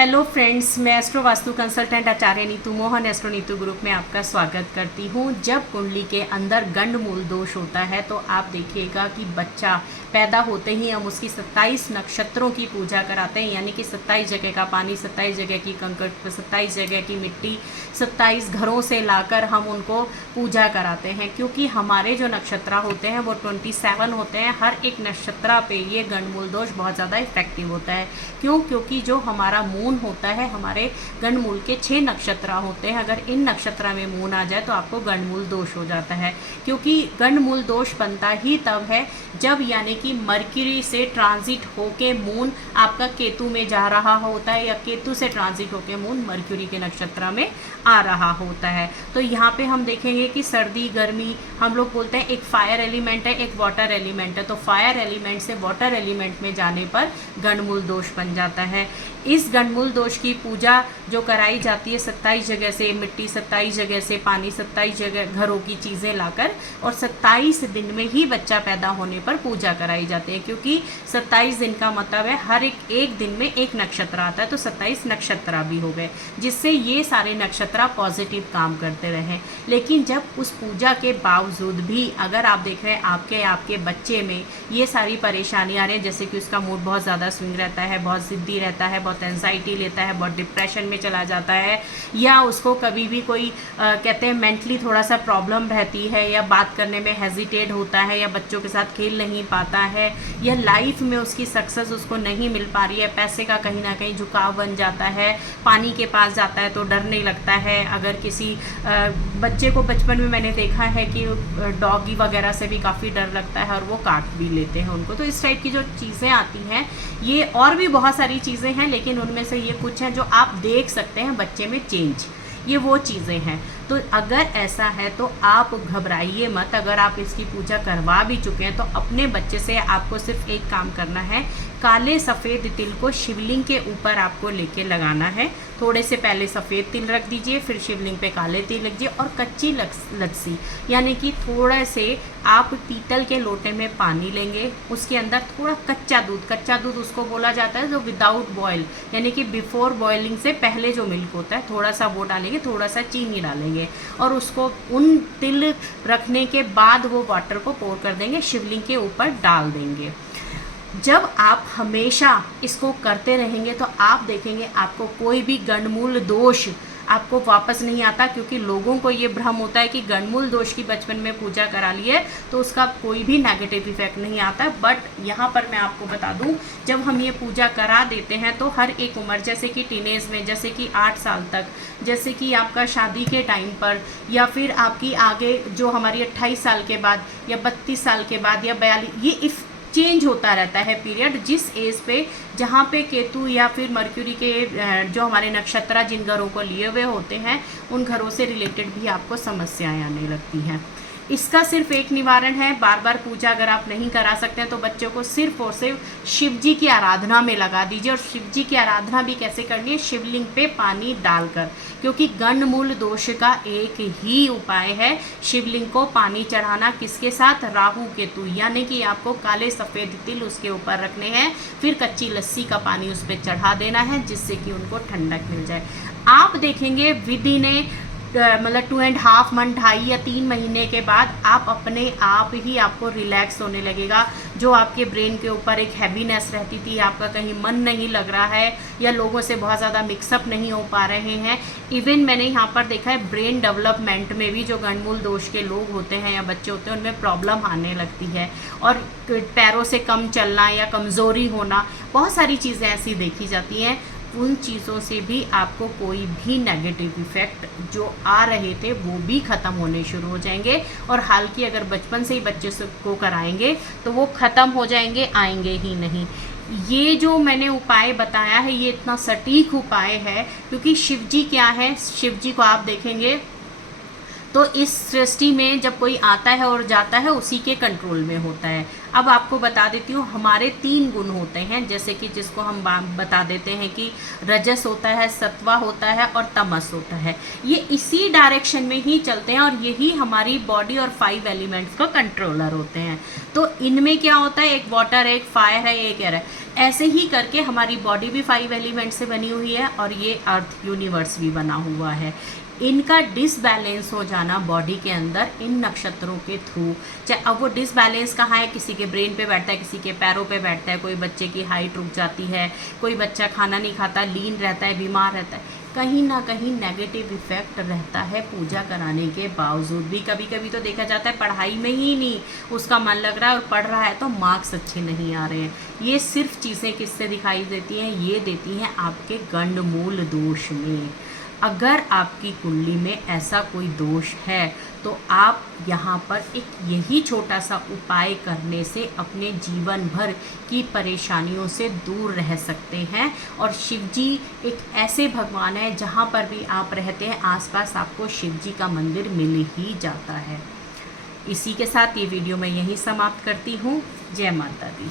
Hello friends, मैं astro vastu consultant आचार्य Neetu Mohan astro Neetu group में आपका स्वागत करती हूँ। जब कुंडली के अंदर गंड मूल दोष होता है तो आप देखिएगा कि बच्चा पैदा होते ही हम उसकी 27 नक्षत्रों की पूजा कराते हैं, यानी कि 27 जगह का पानी, 27 जगह की कंकड़, 27 जगह की मिट्टी, 27 घरों से लाकर हम उनको पूजा कराते हैं। क्योंकि हमारे जो नक्षत्र होते हैं वो 27 होते हैं। हर एक नक्षत्र पे ये गंडमूल दोष बहुत ज़्यादा इफेक्टिव होता है। क्योंकि जो हमारा मून होता है, हमारे गंडमूल के 6 नक्षत्र होते हैं। अगर इन नक्षत्र में मून आ जाए तो आपको गंडमूल दोष हो जाता है। क्योंकि गंडमूल दोष बनता ही तब है जब यानी कि मरकरी से ट्रांजिट होके मून आपका केतु में जा रहा होता है, या केतु से ट्रांजिट होके मून मरकरी के नक्षत्र में आ रहा होता है। तो यहाँ पे हम देखेंगे कि सर्दी गर्मी, हम लोग बोलते हैं एक फायर एलिमेंट है, एक वाटर एलिमेंट है। तो फायर एलिमेंट से वाटर एलिमेंट में जाने पर गंडमूल दोष बन जाता है। इस गंडमूल दोष की पूजा जो कराई जाती है 27 जगह से मिट्टी, 27 जगह से पानी, 27 जगह घरों की चीज़ें लाकर, और 27 दिन में ही बच्चा पैदा होने पर पूजा कराई जाती है। क्योंकि 27 दिन का मतलब है हर एक दिन में एक नक्षत्र आता है, तो 27 नक्षत्र भी हो गए, जिससे ये सारे नक्षत्र पॉजिटिव काम करते रहे। लेकिन जब उस पूजा के बावजूद भी अगर आप देख रहे हैं आपके बच्चे में ये सारी परेशानियाँ आ रही हैं, जैसे कि उसका मूड बहुत ज़्यादा स्विंग रहता है, बहुत ज़िद्दी रहता है, बहुत एंजाइटी लेता है, बहुत डिप्रेशन में चला जाता है, या उसको कभी भी कोई कहते हैं मेंटली थोड़ा सा प्रॉब्लम रहती है, या बात करने में हेजिटेट होता है, या बच्चों के साथ खेल नहीं पाता है, या लाइफ में उसकी सक्सेस उसको नहीं मिल पा रही है, पैसे का कहीं ना कहीं झुकाव बन जाता है, पानी के पास जाता है तो डरने लगता है। अगर किसी बच्चे को बचपन में मैंने देखा है कि डॉगी वगैरह से भी काफ़ी डर लगता है और वो काट भी लेते हैं उनको। तो इस टाइप की जो चीज़ें आती हैं, ये और भी बहुत सारी चीज़ें हैं, लेकिन उनमें से ये कुछ हैं जो आप देख सकते हैं बच्चे में चेंज। ये वो चीज़ें हैं। तो अगर ऐसा है तो आप घबराइए मत। अगर आप इसकी पूजा करवा भी चुके हैं तो अपने बच्चे से आपको सिर्फ एक काम करना है, काले सफ़ेद तिल को शिवलिंग के ऊपर आपको लेके लगाना है। थोड़े से पहले सफ़ेद तिल रख दीजिए, फिर शिवलिंग पे काले तिल रख दीजिए, और कच्ची लस्सी यानी कि थोड़ा से आप पीतल के लोटे में पानी लेंगे, उसके अंदर थोड़ा कच्चा दूध उसको बोला जाता है जो विदाउट बॉयल, यानी कि बिफोर बॉइलिंग से पहले जो मिल्क होता है, थोड़ा सा वो डालेंगे, थोड़ा सा चीनी डालेंगे, और उसको उन तिल रखने के बाद वो वाटर को पोर कर देंगे, शिवलिंग के ऊपर डाल देंगे। जब आप हमेशा इसको करते रहेंगे तो आप देखेंगे आपको कोई भी गंडमूल दोष आपको वापस नहीं आता। क्योंकि लोगों को ये भ्रम होता है कि गंडमूल दोष की बचपन में पूजा करा ली है तो उसका कोई भी नेगेटिव इफेक्ट नहीं आता है। बट यहाँ पर मैं आपको बता दूँ, जब हम ये पूजा करा देते हैं तो हर एक उम्र, जैसे कि टीनेज में, जैसे कि 8 साल तक, जैसे कि आपका शादी के टाइम पर, या फिर आपकी आगे जो हमारी 28 साल के बाद, या 32 साल के बाद, या 42, ये इफ चेंज होता रहता है पीरियड। जिस एज पे जहाँ पे केतु या फिर मरक्यूरी के जो हमारे नक्षत्र जिन घरों को लिए हुए होते हैं, उन घरों से रिलेटेड भी आपको समस्याएं आने लगती हैं। इसका सिर्फ एक निवारण है, बार बार पूजा अगर आप नहीं करा सकते हैं तो बच्चों को सिर्फ और सिर्फ शिव जी की आराधना में लगा दीजिए। और शिव जी की आराधना भी कैसे करनी है? शिवलिंग पे पानी डालकर। क्योंकि गंडमूल दोष का एक ही उपाय है, शिवलिंग को पानी चढ़ाना। किसके साथ? राहु केतु, यानी कि आपको काले सफ़ेद तिल उसके ऊपर रखने हैं, फिर कच्ची लस्सी का पानी उस पर चढ़ा देना है, जिससे कि उनको ठंडक मिल जाए। आप देखेंगे विधि ने मतलब 2.5 मंथ, 2.5 या 3 महीने के बाद आप अपने आप ही आपको रिलैक्स होने लगेगा। जो आपके ब्रेन के ऊपर एक हैवीनेस रहती थी, आपका कहीं मन नहीं लग रहा है, या लोगों से बहुत ज़्यादा मिक्सअप नहीं हो पा रहे हैं। इवन मैंने यहाँ पर देखा है ब्रेन डेवलपमेंट में भी जो गंडमूल दोष के लोग होते हैं या बच्चे होते हैं, उनमें प्रॉब्लम आने लगती है, और पैरों से कम चलना या कमज़ोरी होना, बहुत सारी चीज़ें ऐसी देखी जाती हैं। उन चीज़ों से भी आपको कोई भी नेगेटिव इफ़ेक्ट जो आ रहे थे वो भी ख़त्म होने शुरू हो जाएंगे। और हाल की अगर बचपन से ही बच्चे को कराएंगे तो वो ख़त्म हो जाएंगे, आएंगे ही नहीं। ये जो मैंने उपाय बताया है ये इतना सटीक उपाय है, क्योंकि शिव जी क्या है, शिव जी को आप देखेंगे तो इस सृष्टि में जब कोई आता है और जाता है उसी के कंट्रोल में होता है। अब आपको बता देती हूँ, हमारे 3 गुण होते हैं, जैसे कि जिसको हम बता देते हैं कि रजस होता है, सत्वा होता है और तमस होता है। ये इसी डायरेक्शन में ही चलते हैं और यही हमारी बॉडी और 5 एलिमेंट्स का कंट्रोलर होते हैं। तो इनमें क्या होता है, एक वाटर, एक फायर है, एक एयर है। ऐसे ही करके हमारी बॉडी भी 5 एलिमेंट से बनी हुई है और ये अर्थ यूनिवर्स भी बना हुआ है। इनका डिसबैलेंस हो जाना बॉडी के अंदर इन नक्षत्रों के थ्रू, चाहे अब वो डिसबैलेंस कहाँ है, किसी के ब्रेन पे बैठता है, किसी के पैरों पे बैठता है, कोई बच्चे की हाइट रुक जाती है, कोई बच्चा खाना नहीं खाता, लीन रहता है, बीमार रहता है, कहीं ना कहीं नेगेटिव इफेक्ट रहता है पूजा कराने के बावजूद भी। कभी कभी तो देखा जाता है पढ़ाई में ही नहीं उसका मन लग रहा है और पढ़ रहा है तो मार्क्स अच्छे नहीं आ रहे हैं। ये सिर्फ चीज़ें किससे दिखाई देती हैं, ये देती हैं आपके गंडमूल दोष में। अगर आपकी कुंडली में ऐसा कोई दोष है तो आप यहाँ पर एक यही छोटा सा उपाय करने से अपने जीवन भर की परेशानियों से दूर रह सकते हैं। और शिव जी एक ऐसे भगवान है, जहाँ पर भी आप रहते हैं आसपास आपको शिव जी का मंदिर मिल ही जाता है। इसी के साथ ये वीडियो मैं यहीं समाप्त करती हूँ। जय माता दी।